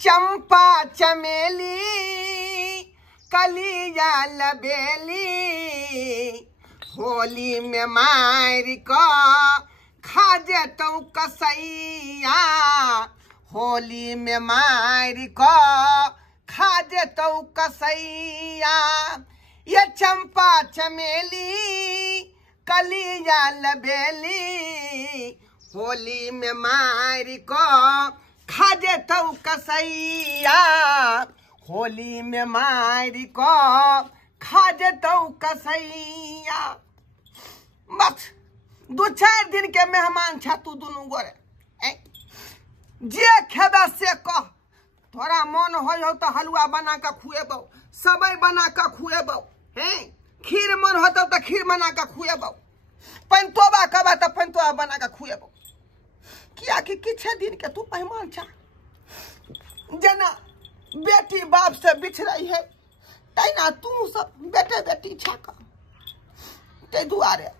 चंपा चमेली कलिया लबेली होली में मार को खा जेतौ कसैया होली में मार को खा जेतौ कसैया ये चंपा चमेली कलिया लबेली होली में मार को खा जेतौ कसैया होली में मार को खा जेतौ कसैया। बस 2-4 दिन के मेहमान छा तू दुनू गोरे जे खेबे से कह। थोड़ा मन हो तो हलवा बना के खुएबौ, सबई बना के खुएबौ, हैं खीर मन होतो तो खीर बना के खुएबौ, पंतोबा कबा तो पंतोबा बना के खुएबौ। किया कि किछ दिन के तू मेहमान छा। जना बेटी बाप से बिछड़ई है तैना तू सब बेटे बेटी छा का। ते दुआरे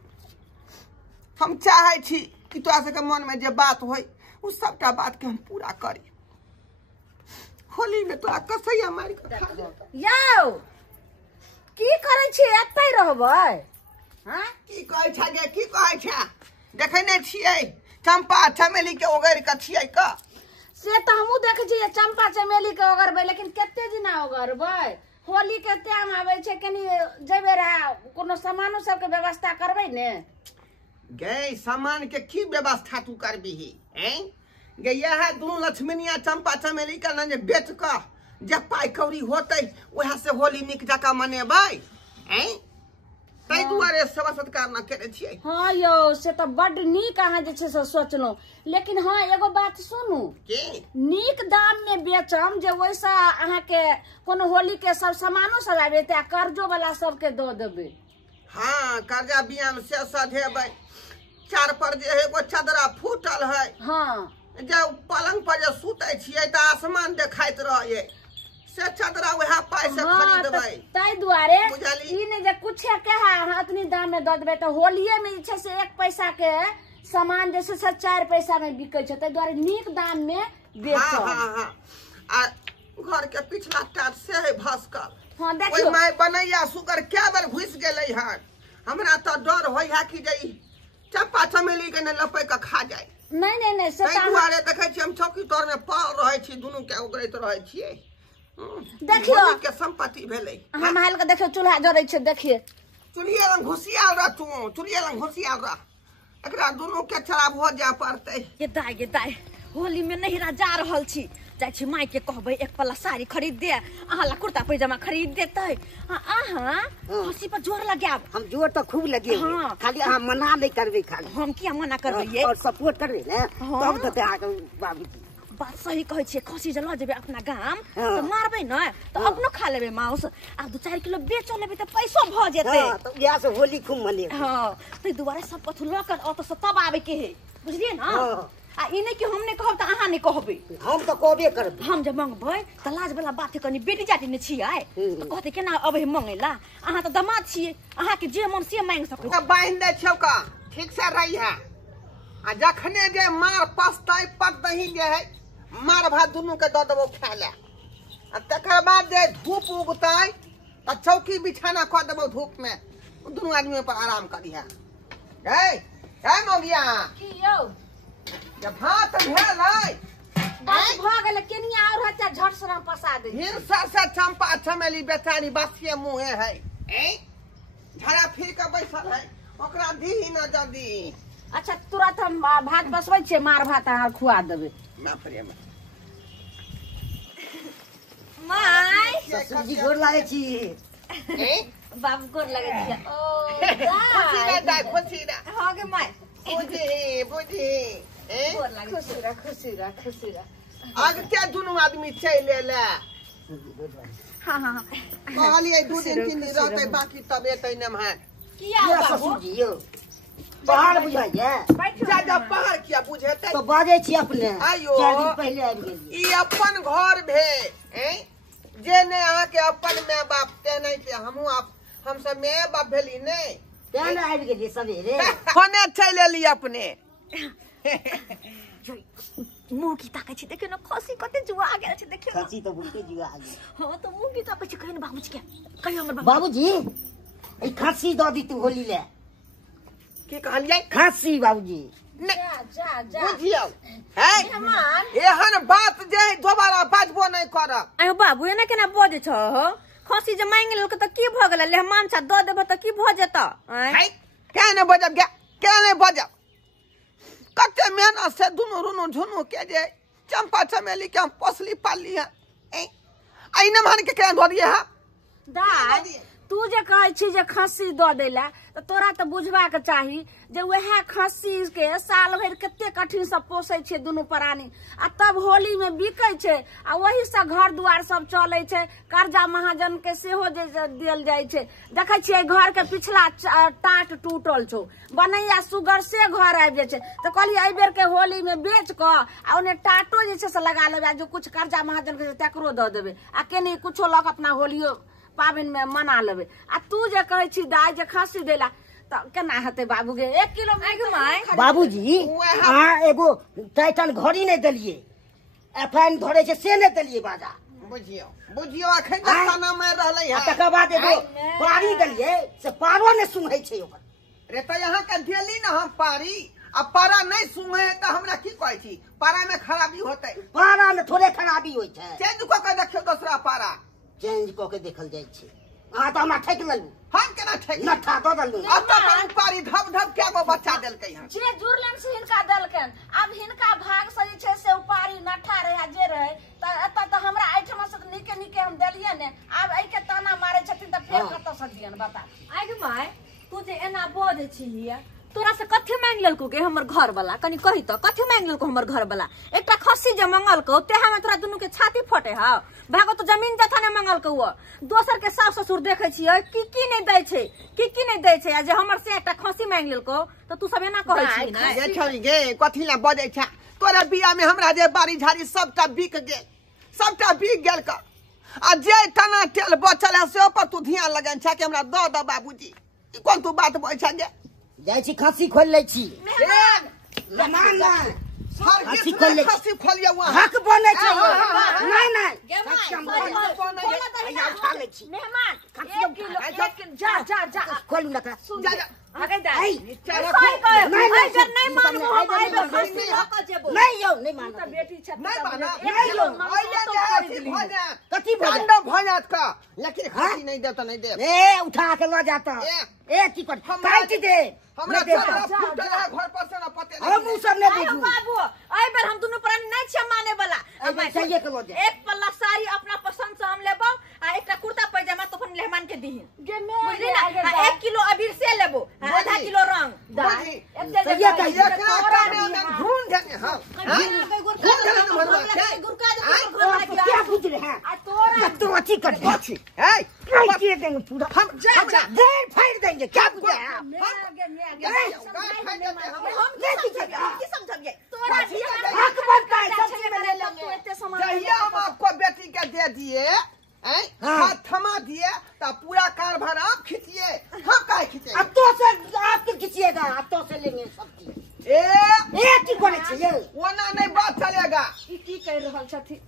हम चाहे छी कि तोरा सबके मन में जे बात होई उ सबटा बात के हम पूरा करी। होली में तोरा कसैया मार के खा यौ की करै छी एतै रहबै? हां की कहै छ गे की कहै छ? देखै नै छियै चंपा चमेली के ओगर के छियै का? से त हमहु देखै छी चंपा चमेली के ओगरबै, लेकिन केते दिना ओगरबै? होली के टाइम आबै छै, कनी जेबे रहा कोनो सामानो सब के व्यवस्था करबै ने। गे सामान के की व्यवस्था तू करबी हैं? गे यह दुनू लक्ष्मणिया चंपा चमेली का न जे बेच का जे पाई कौड़ी होतै ओहा से होली निक जका मनेबै हैं। तै दुआरे सब सत्कार न करे छियै। हां यौ से त बड नीक अहाँ जे छै से सोचलौ, लेकिन हां एगो बात सुनू के नीक दाम में बेचम जे वैसा अहाँ के कोनो होली के सब सामानो सब आबे त कर्जो वाला सब के द देबै। हां कर्जा बियान से सधेबै। चार पर जे एगो चदरा फूटल है, हां जब पलंग पर जे सुतै छियै त आसमान देखाइत रहै से चदरा वह पाई से खरीदबै। तै दुआरे बुझली ई ने जे कुछ कहे अहाँ इतनी दाम में द देबै त होलिये में जे छै से 1 पैसा के सामान जे छै से 4 पैसा में बिकै छै, तै दुआरे नीक दाम में बेचो। हां हां आ घर के पिछला टाट से है भसकल। हां देखियो ओइ माय बनैया सुगर के बार घुस गेलै हन। हमरा त डर होय है कि जे चंपा चमेली के ने लपै के खा जाय। नहीं से तै दुआरे देखै छी हम चौकी तर में पाल रहै छी, दुनू के ओगरैत रहै छियै। देखियो के संपत्ति भेलै। हम हाल के देखियो चूल्हा जरै छै, देखिए चुलिया रंग घुसियाल रह तू, चुलिया रंग घुसियाल रह। एकरा दुनू के खराब हो जा पड़तै। ये दाय होली में नहिरा जा रहल छी, जाय छी माई के कहबै 1 पल्ला साड़ी खरीद दे, अहाँ ला कुर्ता पैजामा खरीद देतै। अहाँ खुशी पर जोर लगाब। हम जोर तो खूब लगे हाँ। खाली अहाँ मना नहीं करबे, खाली हम किया मना करबै ये? और सपोर्ट करबे ने तब तो आगे बाबूजी बात सही कहै छै। खसी जे ल जेबे अपना गाम हाँ। तो मारबै न तो अपनो खा लेबे मांस, आ 2-4 किलो बेच लेबे तो पैसो भ जेतै। हां तो यहां से होली खूब मने। हां तै दुआरे सब कथु ल कर और तो तब आवे के है, बुझलिए ना? हाँ। आ ई नै कि हम नै कहब त अहाँ नै कहबै। हम तो कहबे करब। हम जब मंगबै त लाज वाला बात है, कनी बेटी जाति ने छियै त कहते केना अबे मंगे ला। अहाँ त दामाद छियै, अहाँ के जे मन से मांग सकै। त बांध दे छौ का ठीक से रही है। आ जखने जे मार पस्ताई पक दही जे है मार भात दुनू के द देबो खा ले। आ तकर बाद जे धूप उगतै त चौकी बिछाना क देबो धूप में, दुनू आदमी पर आराम करी है। ए मोगिया की यौ जब भात भेल है बस भ गेल, केनिया और हत्या झट से पसा दे। हिंसा से चंपा चमेली बेचारी बसिए मुहे है, झड़ा फिर के बैसल है, ओकरा दी न जल्दी। अच्छा तुरंत हम भात बसबै छियै, मार भात अहाँ खुआ देबै। बाप रे माय ससुर जी गोर लागे छी। बाप गोर लगे छियै। ओ खुशी रे दाई खुशी रे। हो गे माय बुझी गोर लगे खुशी रह। अगते दुनू आदमी चले ले। हां कहलिए 2 दिन 3 दिन रहते बाकी तब एतै नमहा। किया ये बाबू? ससुर जी यो पहाड़ बुझाइए ज्यादा पहाड़ किया बुझेतै? तो बाजे छी अपने आयो 4 दिन पहले आबि गेलिए। ई अपन घर भे जे ने अहाँ के अपन माय बाप ते नहीं के हमहु हम सब माय बाप भेली नहीं तेने आबि गेलिए सवेरे। खाने चले ली अपने। मुंह की ताकै छी देखियो न खसी कते जुआ गेल छै देखियो खसी तो बुझते जुआ आ गई। हां तो मुंह की ताकै छी कहिन बाबूजी के कहियो हमर बाबूजी ए खसी दो दी तू होली ले। की कहलियै खसी बाबूजी जा बुझियौ है मेहमान एहन बात जे दोबारा बाजबो नहीं करब। आयो बाबू एना केना बजै छ हो खसी जे मांग लेल त की भ गेल लेहमान छ द देब त की भ जेत है क्या नहीं बजब क्या नहीं बजब कते मेहनत से दुनू रुनू झुनू के जे चंपा चमेली के हम पोसली पालली है अइने मान के केना धो दिए है दाई तू जे कहै छी जे खस्सी द देला त तोरा त बुझबा के चाही जे वह खस्सी के साल भर कते कठिन से पोसै छै दुनू प्राणी आ तब होली में बिकै छै आ वही से घर दुआर सब चलै छै कर्जा महाजन के सेहो जे देल जाइ छै। देखै छियै घर के पिछला टाट टूटल छौ बनैया सुगर से घर आबि जाइ छै त कहलिए एहि बेर के होली में बेच क आ ओने टाटो जे छै से लगा लेबै जो कुछ कर्जा महाजन के तकरो द देबै आ केनी कुछो लक अपना होलियो पाबन में मना लेबे। आ तू जे कहै छी दाई जे खस्सी देला त केना हेतै बाबू गे 1 किलो माय बाबूजी अहाँ एगो टाइटन घड़ी नहीं दिलिए एफआईन धरे छै से नहीं दिलिए बाजा बुझियो बुझियो अखन तक खाना में रहलै है तकर बाद एगो पारी दिलिए से पारो नहीं सुंघै छै ओकर। रे त यहाँ के देली ना हम पारी आ पारा नहीं सुंघे है त हमरा की कहै छी पारा में खराबी होतै पारा में थोड़े खराबी होय छै चेंज क के देखियो दूसरा पारा चेंज क के देखल जाय छै। अहाँ तो हमरा ठेक लेलू हम केना ठेक न ठा दो दलू अब तक पारी धप धप क्या गो बच्चा देलकै हम जे जुड़लन से हिनका देलकन अब हिनका भाग से जे छै से उपारी नठा रहे जे रहे त एत त हमरा आइठमा से निके निके हम देलिए ने अब एई के ताना मारे छथिन त फेर कत से दियन बता। आगे माय तू जे एना बजै छी तोरा से कथि मांग लेलको के हमर घर वाला कनी कहि त कथि मांग लेलको हमर घर वाला एकटा खस्सी जे मंगल को तेहा में तोरा दुनु के छाती फटे हा भागो तो जमीन जथा ने मंगल को दोसर के सास ससुर देखे छियै की नहीं दै छै की नहीं दै छै आ जे हमर से एकटा खस्सी मांग लेलको त तू सब एना कहै छी ना ये छोरी गे कथि ला बजै छ तोरा बिया में हमरा जे बारी झाड़ी सबटा बिक गेल का आ जे तना तेल बचल है से पर तू ध्यान लगन छ कि हमरा द बाबूजी कोन तू बात बोल छ गे जाय छी खस्सी खोल लै छी मेहमान ना खस्सी खोलिए वहां हक बने छै नहीं नहीं मेहमान 1 किलो जा खोलू ना जा जा आगे दा नहीं नहीं मानबो हम आइ बेर खस्सी हक जेबो नहीं यो नहीं मान त बेटी छ नहीं माना नहीं कथी कांड भजात का लेकिन खस्सी नहीं दे त नहीं दे ए उठा के ल जाता ए की कर काट दे हमरा फुटल है घर पर से ना पते नहीं हम सब ने आयो बुझू बाबू आइ बेर हम दुनु प्राणी नहीं छ माने वाला चाहिए के लो जा एक पल्ला साड़ी अपना पसंद से हम लेबो आ एकटा कुर्ता पैजामा तो अपन मेहमान के दीही गे बुझली ना 1 किलो अबीर से लेबो आधा किलो रंग बुझी सही कह एकरा काने में ढूंढ जाने हम क्या पूछ रहे हैं आ तोरा तू अच्छी कर दे अच्छी है कैसे देंगे पूरा हम जा देर फाड़ देंगे क्या पूछ रहे हैं की समझिए तोरा हक बनता है सबसे में ले लेंगे एते सामान जहिया हम आपको बेटी के दे दिए हाथ थमा दिए तो पूरा कारभार आप खींचिए हम काहे खींचे अब तो से आपके खींचिएगा अब तो से लेंगे सब चीज ए की करे छै ओना नहीं बात चलेगा की कह रहल छथि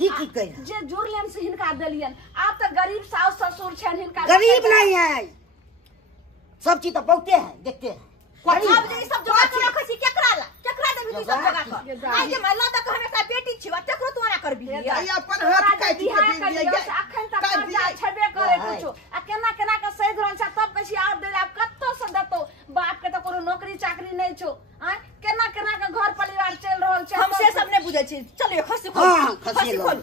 की कह जे जुड़लन से हिनका देलियन आप तो गरीब सास ससुर छन हिनका गरीब नहीं है सब चीज तो बहुते है देखते हैं अब जे सब जगह के रखै छी केकरा देबी तू सब जगह पर आइ जे मला त हमेशा बेटी छी तेकरो तू आना करबी अपन हाथ काट के दे दिए अखन तक कर्जा छबे करे कुछो आ केना के सही रहल छ तब कहै छी आब दे आब कत्तो से दतो बाप के त कोनो नौकरी चाकरी नहीं छो केना के घर परिवार चल रहल छै हम से सब ने बुझै छी चलिए खस्सी खोल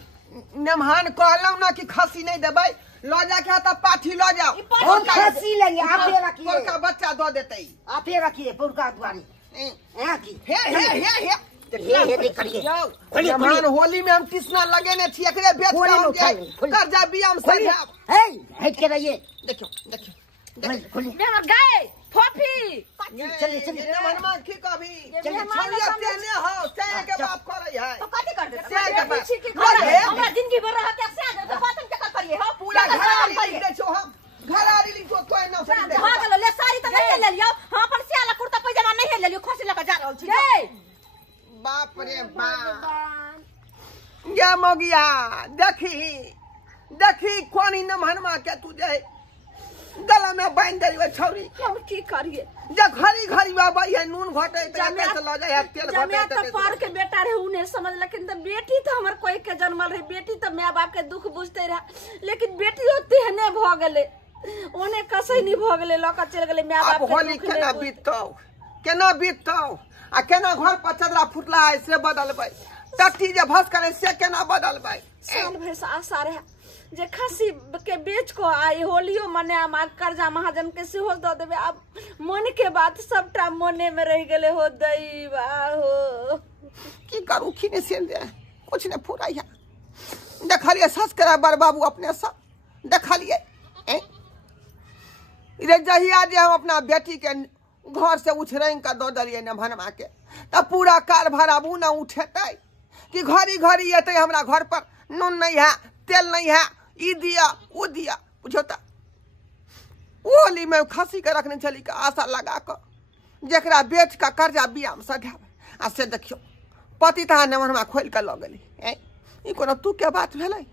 मेहमान कहलौ ना कि खस्सी नहीं देबै लो जाके त पाठी लो जाओ हम खस्सी लेंगे आप ये रखिए पुरका बच्चा दो देते आप ये रखिए पुरका द्वारी हैं की हे देख करिए मेहमान होली में हम किसना लगेने छी एकरे बेच के हम कर्जा बियाम से हे हट के रहिए देखियो मेहमान गाय फोफी चलिए मेहमान की कभी छोड़िए तेने हो से के बाप करे है तो कथि कर दे से के बाप हमरा जिंदगी भर रह के से दे तो बातन के करिए हो पूरा घर दे छो हम घरारी ली तो कोई ना से दे भाग ले साड़ी त नहीं ले लियो हां पर सियाला कुर्ता पैजामा नहीं ले लियो खस्सी लेके जा रहल छी बाप रे बाप मगिया देखी कोनी नमहनमा के तू जे गला में बांध दे छौरी हम की करिए जे घरी बाबा ये नून घटे त कैसे ल जाए तेल घटे जमे तो पर के बेटा रहे उन्हें समझ, लेकिन तो बेटी तो हमर कोई के जन्मल रहे, बेटी तो माँ बाप के दुख बुझते रहा, लेकिन बेटी होते हने भ गेले ओने कसै नहीं भ गेले लका चल गेले माँ बाप अब होली केना बीतौ आ केना घर पर चदरा फुटला है से बदलबै, टट्टी जे भस करे से केना बदलबै। साल भर से आशा रहे जे खस्सी के बेच को आई होलियो मने मार कर्जा महाजन के सेहो द देबे, अब मन के बात सबटा मने में रह गेले हो दैवा हो की करू खिने से दे कुछ ने फुराइया देखलिए सस करा बर बाबू अपने सा देखलिए रे जहिया जे हम अपना बेटी के घर से उछरंग का दो दलिए न भनमा के तब पूरा कार भाड़ा बू न उठेतै कि घरी एतै हमरा घर पर नून नहीं है तेल नहीं है ई दिया वो दिया बुझोता होली में खसी के रखने चली का आशा लगा कर जकरा बेच का कर्जा बियाम सधावे आ से देखियो पति तहा ने भनमा खोल के ल गेली ई कोनो तू के बात भेलै।